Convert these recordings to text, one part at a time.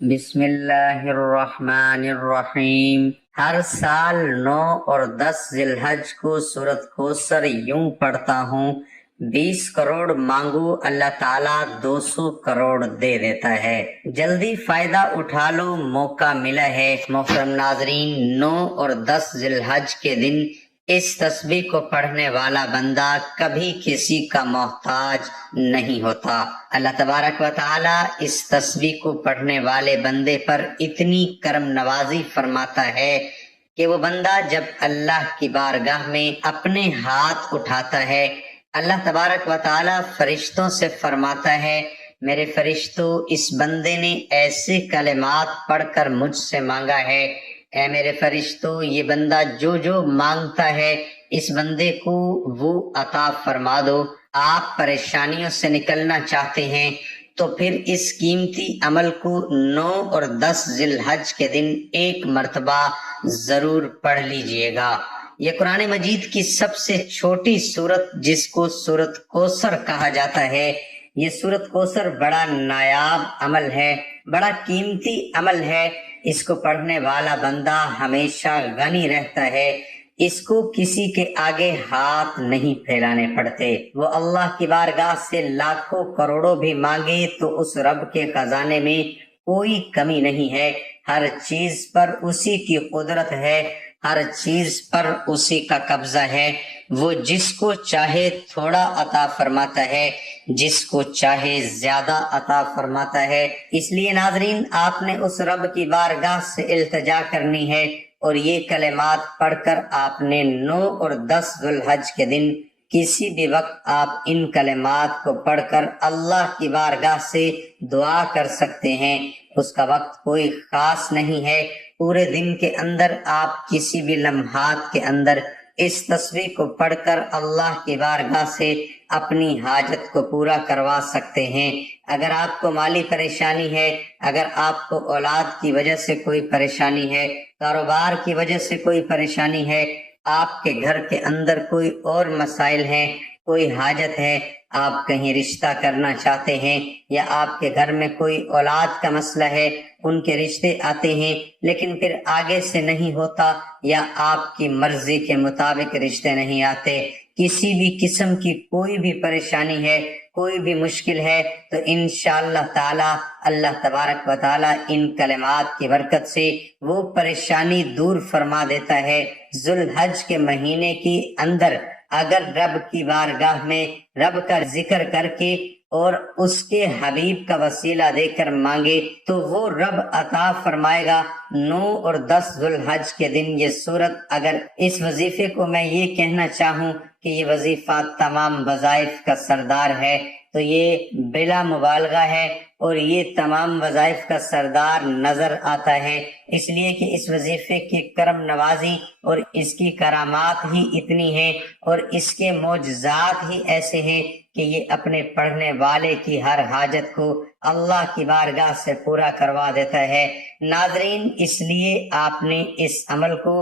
بسم اللہ الرحمن الرحیم۔ ہر سال 9 اور 10 ذی الحج کو سورۃ کوثر یوں پڑھتا ہوں، 20 کروڑ مانگو اللہ تعالیٰ 200 کروڑ دے دیتا ہے۔ جلدی فائدہ اٹھا لو، موقع ملا ہے۔ محترم ناظرین، 9 اور 10 ذی الحج کے دن اس تسبیح کو پڑھنے والا بندہ کبھی کسی کا محتاج نہیں ہوتا۔ اللہ تبارک و تعالی اس تسبیح کو پڑھنے والے بندے پر اتنی کرم نوازی فرماتا ہے کہ وہ بندہ جب اللہ کی بارگاہ میں اپنے ہاتھ اٹھاتا ہے، اللہ تبارک و تعالی فرشتوں سے فرماتا ہے، میرے فرشتوں، اس بندے نے ایسے کلمات پڑھ کر مجھ سے مانگا ہے، اے میرے فرشتوں، یہ بندہ جو جو مانگتا ہے اس بندے کو وہ عطا فرما دو۔ آپ پریشانیوں سے نکلنا چاہتے ہیں تو پھر اس قیمتی عمل کو 9 اور 10 ذی الحج کے دن ایک مرتبہ ضرور پڑھ لیجئے گا۔ یہ قرآن مجید کی سب سے چھوٹی سورت، جس کو سورۃ کوثر کہا جاتا ہے، یہ سورۃ کوثر بڑا نایاب عمل ہے، بڑا قیمتی عمل ہے۔ اس کو پڑھنے والا بندہ ہمیشہ غنی رہتا ہے، اس کو کسی کے آگے ہاتھ نہیں پھیلانے پڑتے۔ وہ اللہ کی بارگاہ سے لاکھوں کروڑوں بھی مانگے تو اس رب کے خزانے میں کوئی کمی نہیں ہے، ہر چیز پر اسی کی قدرت ہے، ہر چیز پر اسی کا قبضہ ہے۔ وہ جس کو چاہے تھوڑا عطا فرماتا ہے، جس کو چاہے زیادہ عطا فرماتا ہے۔ اس لیے ناظرین، آپ نے اس رب کی بارگاہ سے التجا کرنی ہے، اور یہ کلمات پڑھ کر آپ نے 9 اور 10 ذی الحج کے دن کسی بھی وقت آپ ان کلمات کو پڑھ کر اللہ کی بارگاہ سے دعا کر سکتے ہیں۔ اس کا وقت کوئی خاص نہیں ہے، پورے دن کے اندر آپ کسی بھی لمحات کے اندر اس تسبیح کو پڑھ کر اللہ کی بارگاہ سے اپنی حاجت کو پورا کروا سکتے ہیں۔ اگر آپ کو مالی پریشانی ہے، اگر آپ کو اولاد کی وجہ سے کوئی پریشانی ہے، کاروبار کی وجہ سے کوئی پریشانی ہے، آپ کے گھر کے اندر کوئی اور مسائل ہیں، کوئی حاجت ہے، آپ کہیں رشتہ کرنا چاہتے ہیں، یا آپ کے گھر میں کوئی اولاد کا مسئلہ ہے، ان کے رشتے آتے ہیں لیکن پھر آگے سے نہیں ہوتا، یا آپ کی مرضی کے مطابق رشتے نہیں آتے، کسی بھی قسم کی کوئی بھی پریشانی ہے، کوئی بھی مشکل ہے، تو انشاءاللہ تعالی اللہ تبارک و تعالی ان کلمات کی برکت سے وہ پریشانی دور فرما دیتا ہے۔ ذو الحج کے مہینے کی اندر اگر رب کی بارگاہ میں رب کا ذکر کر کے اور اس کے حبیب کا وسیلہ دے کر مانگے تو وہ رب عطا فرمائے گا۔ 9 اور 10 ذی الحج کے دن یہ سورت، اگر اس وظیفے کو میں یہ کہنا چاہوں کہ یہ وظیفہ تمام وظائف کا سردار ہے تو یہ بلا مبالغہ ہے، اور یہ تمام وظائف کا سردار نظر آتا ہے، اس لیے کہ اس وظیفے کی کرم نوازی اور اس کی کرامات ہی اتنی ہیں، اور اس کے معجزات ہی ایسے ہیں کہ یہ اپنے پڑھنے والے کی ہر حاجت کو اللہ کی بارگاہ سے پورا کروا دیتا ہے۔ ناظرین، اس لیے آپ نے اس عمل کو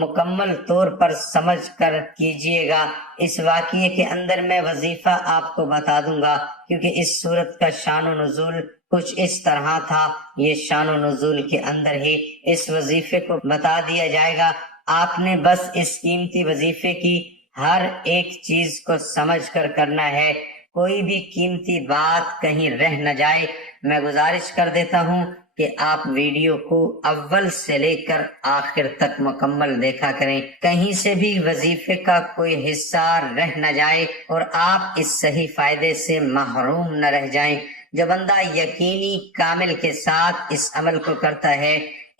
مکمل طور پر سمجھ کر کیجئے گا۔ اس واقعے کے اندر میں وظیفہ آپ کو بتا دوں گا، کیونکہ اس صورت کا شان و نزول کچھ اس طرح تھا، یہ شان و نزول کے اندر ہی اس وظیفے کو بتا دیا جائے گا۔ آپ نے بس اس قیمتی وظیفے کی ہر ایک چیز کو سمجھ کر کرنا ہے، کوئی بھی قیمتی بات کہیں رہ نہ جائے۔ میں گزارش کر دیتا ہوں کہ آپ ویڈیو کو اول سے لے کر آخر تک مکمل دیکھا کریں، کہیں سے بھی وظیفے کا کوئی حصہ رہ نہ جائے اور آپ اس صحیح فائدے سے محروم نہ رہ جائیں۔ جو بندہ یقینی کامل کے ساتھ اس عمل کو کرتا ہے،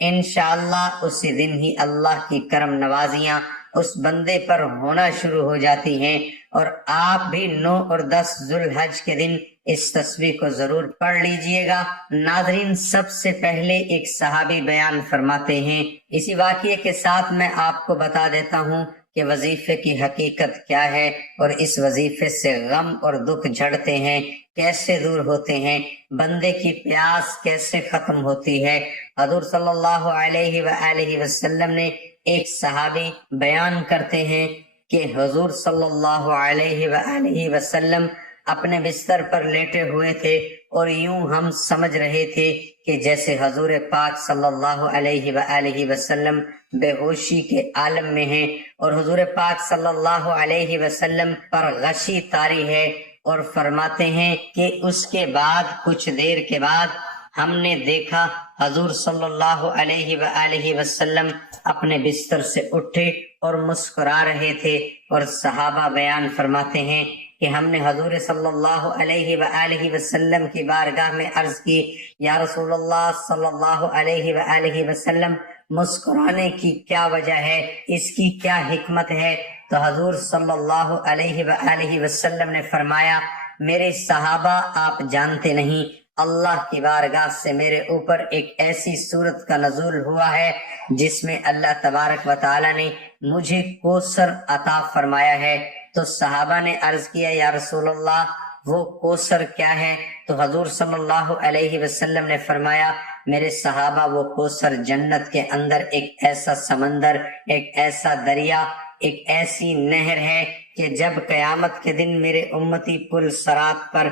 انشاءاللہ اسی دن ہی اللہ کی کرم نوازیاں اس بندے پر ہونا شروع ہو جاتی ہیں، اور آپ بھی 9 اور 10 ذی الحج کے دن اس تسبیح کو ضرور پڑھ لیجئے گا۔ ناظرین، سب سے پہلے ایک صحابی بیان فرماتے ہیں، اسی واقعے کے ساتھ میں آپ کو بتا دیتا ہوں کہ وظیفے کی حقیقت کیا ہے، اور اس وظیفے سے غم اور دکھ جھڑتے ہیں کیسے دور ہوتے ہیں، بندے کی پیاس کیسے ختم ہوتی ہے۔ حضور صلی اللہ علیہ وآلہ وسلم نے ایک صحابی بیان کرتے ہیں کہ حضور صلی اللہ علیہ وآلہ وسلم اپنے بستر پر لیٹے ہوئے تھے اور یوں ہم سمجھ رہے تھے کہ جیسے حضور پاک صلی اللہ علیہ وآلہ وسلم بے ہوشی کے عالم میں ہیں اور حضور پاک صلی اللہ علیہ وسلم پر غشی طاری ہے، اور فرماتے ہیں کہ اس کے بعد کچھ دیر کے بعد ہم نے دیکھا حضور صلی اللہ علیہ وآلہ وسلم اپنے بستر سے اٹھے اور مسکرا رہے تھے، اور صحابہ بیان فرماتے ہیں کہ ہم نے حضور صلی اللہ علیہ وآلہ وسلم کی بارگاہ میں عرض کی، یا رسول اللہ صلی اللہ علیہ وآلہ وسلم مسکرانے کی کیا وجہ ہے، اس کی کیا حکمت ہے؟ تو حضور صلی اللہ علیہ وآلہ وسلم نے فرمایا، میرے صحابہ آپ جانتے نہیں، اللہ کی بارگاہ سے میرے اوپر ایک ایسی صورت کا نزول ہوا ہے جس میں اللہ تبارک و تعالی نے مجھے کوثر عطا فرمایا ہے۔ تو صحابہ نے عرض کیا، یا رسول اللہ وہ کوثر کیا ہے؟ تو حضور صلی اللہ علیہ وسلم نے فرمایا، میرے صحابہ وہ کوثر جنت کے اندر ایک ایسا سمندر، ایک ایسا دریا، ایک ایسی نہر ہے کہ جب قیامت کے دن میرے امتی پل صراط پر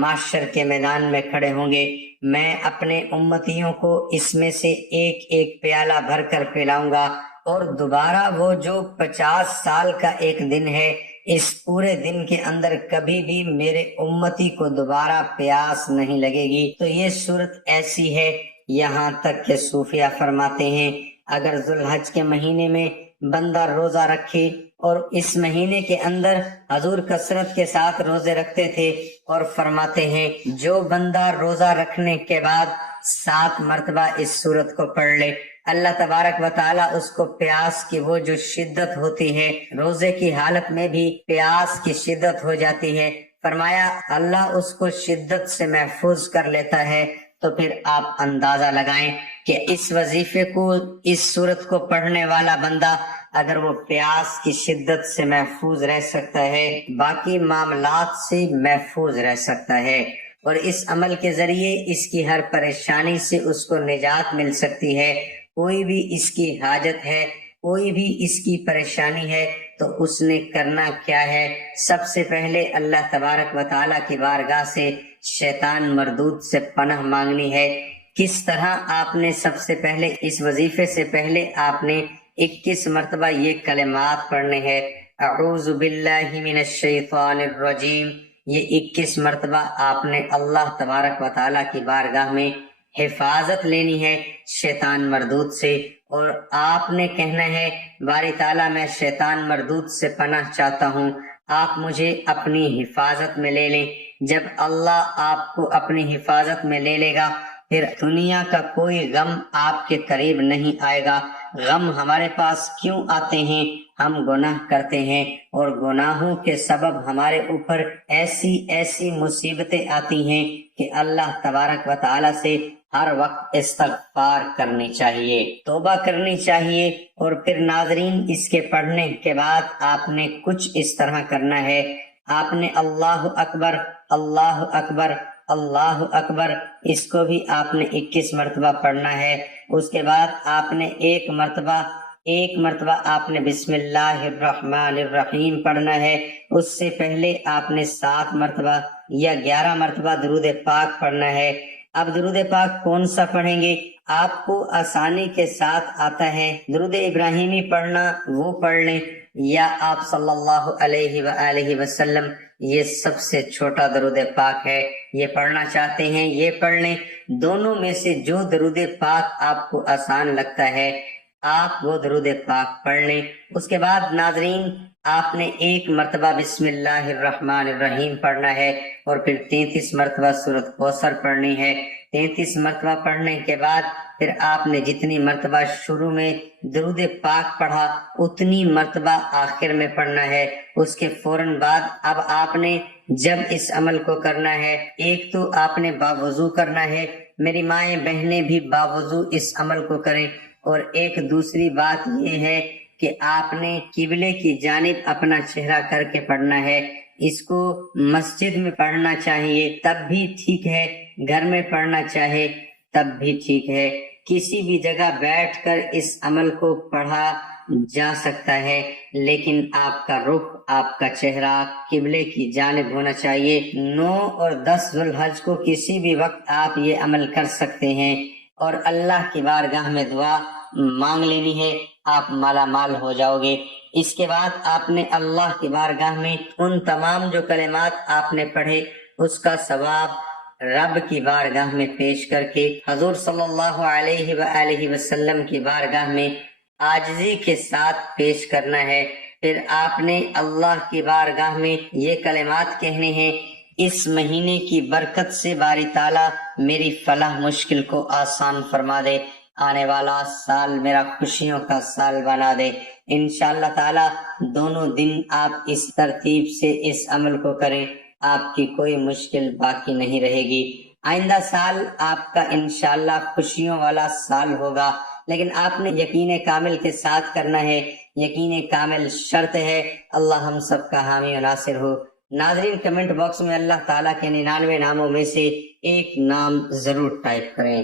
معاشر کے میدان میں کھڑے ہوں گے، میں اپنے امتیوں کو اس میں سے ایک ایک پیالہ بھر کر پلاؤں گا، اور دوبارہ وہ جو 50 سال کا ایک دن ہے، اس پورے دن کے اندر کبھی بھی میرے امتی کو دوبارہ پیاس نہیں لگے گی۔ تو یہ صورت ایسی ہے، یہاں تک کہ صوفیہ فرماتے ہیں اگر ذوالحج کے مہینے میں بندہ روزہ رکھے، اور اس مہینے کے اندر حضور کثرت کے ساتھ روزے رکھتے تھے، اور فرماتے ہیں جو بندہ روزہ رکھنے کے بعد 7 مرتبہ اس سورت کو پڑھ لے، اللہ تبارک و تعالی اس کو پیاس کی وہ جو شدت ہوتی ہے، روزے کی حالت میں بھی پیاس کی شدت ہو جاتی ہے، فرمایا اللہ اس کو شدت سے محفوظ کر لیتا ہے۔ تو پھر آپ اندازہ لگائیں کہ اس وظیفے کو، اس سورت کو پڑھنے والا بندہ اگر وہ پیاس کی شدت سے محفوظ رہ سکتا ہے، باقی معاملات سے محفوظ رہ سکتا ہے، اور اس عمل کے ذریعے اس کی ہر پریشانی سے اس کو نجات مل سکتی ہے۔ کوئی بھی اس کی حاجت ہے، کوئی بھی اس کی پریشانی ہے، تو اس نے کرنا کیا ہے؟ سب سے پہلے اللہ تبارک و تعالیٰ کی بارگاہ سے شیطان مردود سے پناہ مانگنی ہے۔ کس طرح؟ آپ نے سب سے پہلے اس وظیفے سے پہلے آپ نے 21 مرتبہ یہ کلمات پڑھنے ہیں، اعوذ باللہ من الشیطان الرجیم۔ یہ 21 مرتبہ آپ نے اللہ تبارک و تعالیٰ کی بارگاہ میں حفاظت لینی ہے شیطان مردود سے، اور آپ نے کہنا ہے باری تعالیٰ میں شیطان مردود سے پناہ چاہتا ہوں، آپ مجھے اپنی حفاظت میں لے لیں۔ جب اللہ آپ کو اپنی حفاظت میں لے لے گا، پھر دنیا کا کوئی غم آپ کے قریب نہیں آئے گا۔ غم ہمارے پاس کیوں آتے ہیں؟ ہم گناہ کرتے ہیں، اور گناہوں کے سبب ہمارے اوپر ایسی ایسی مصیبتیں آتی ہیں کہ اللہ تبارک و تعالیٰ سے ہر وقت استغفار کرنی چاہیے، توبہ کرنی چاہیے۔ اور پھر ناظرین، اس کے پڑھنے کے بعد آپ نے کچھ اس طرح کرنا ہے، آپ نے اللہ اکبر، اللہ اکبر، اللہ اکبر، اس کو بھی آپ نے 21 مرتبہ پڑھنا ہے۔ اس کے بعد آپ نے ایک مرتبہ آپ نے بسم اللہ الرحمن الرحیم پڑھنا ہے۔ اس سے پہلے آپ نے 7 مرتبہ یا 11 مرتبہ درود پاک پڑھنا ہے۔ اب درود پاک کون سا پڑھیں گے؟ آپ کو آسانی کے ساتھ آتا ہے درود ابراہیمی پڑھنا، وہ پڑھ لیں، یا آپ صلی اللہ علیہ وآلہ وسلم، یہ سب سے چھوٹا درود پاک ہے، یہ پڑھنا چاہتے ہیں یہ پڑھ لیں۔ دونوں میں سے جو درود پاک آپ کو آسان لگتا ہے آپ وہ درود پاک پڑھ لیں۔ اس کے بعد ناظرین، آپ نے 1 مرتبہ بسم اللہ الرحمن الرحیم پڑھنا ہے، اور پھر 33 مرتبہ سورۃ کوثر پڑھنی ہے۔ 33 مرتبہ پڑھنے کے بعد پھر آپ نے جتنی مرتبہ شروع میں درود پاک پڑھا اتنی مرتبہ آخر میں پڑھنا ہے۔ اس کے فوراً بعد اب آپ نے جب اس عمل کو کرنا ہے، ایک تو آپ نے باوضو کرنا ہے، میری مائیں بہنیں بھی باوضو اس عمل کو کریں، اور ایک دوسری بات یہ ہے کہ آپ نے قبلے کی جانب اپنا چہرہ کر کے پڑھنا ہے۔ اس کو مسجد میں پڑھنا چاہیے تب بھی ٹھیک ہے، گھر میں پڑھنا چاہے تب بھی ٹھیک ہے۔ کسی بھی جگہ بیٹھ کر اس عمل کو پڑھا جا سکتا ہے، لیکن آپ کا رخ، آپ کا چہرہ قبلے کی جانب ہونا چاہیے۔ 9 اور 10 ذی الحج کو کسی بھی وقت آپ یہ عمل کر سکتے ہیں اور اللہ کی بارگاہ میں دعا مانگ لینی ہے، آپ مالا مال ہو جاؤ گے۔ اس کے بعد آپ نے اللہ کی بارگاہ میں ان تمام جو کلمات آپ نے پڑھے اس کا ثواب رب کی بارگاہ میں پیش کر کے حضور صلی اللہ علیہ وآلہ وسلم کی بارگاہ میں عاجزی کے ساتھ پیش کرنا ہے۔ پھر آپ نے اللہ کی بارگاہ میں یہ کلمات کہنے ہیں، اس مہینے کی برکت سے باری تعالیٰ میری فلاح مشکل کو آسان فرما دے، آنے والا سال میرا خوشیوں کا سال بنا دے۔ انشاءاللہ تعالیٰ دونوں دن آپ اس ترتیب سے اس عمل کو کریں، آپ کی کوئی مشکل باقی نہیں رہے گی۔ آئندہ سال آپ کا انشاءاللہ خوشیوں والا سال ہوگا، لیکن آپ نے یقین کامل کے ساتھ کرنا ہے۔ یقین کامل شرط ہے، اللہ ہم سب کا حامی و ناصر ہو۔ ناظرین، کمنٹ باکس میں اللہ تعالیٰ کے 99 ناموں میں سے ایک نام ضرور ٹائپ کریں۔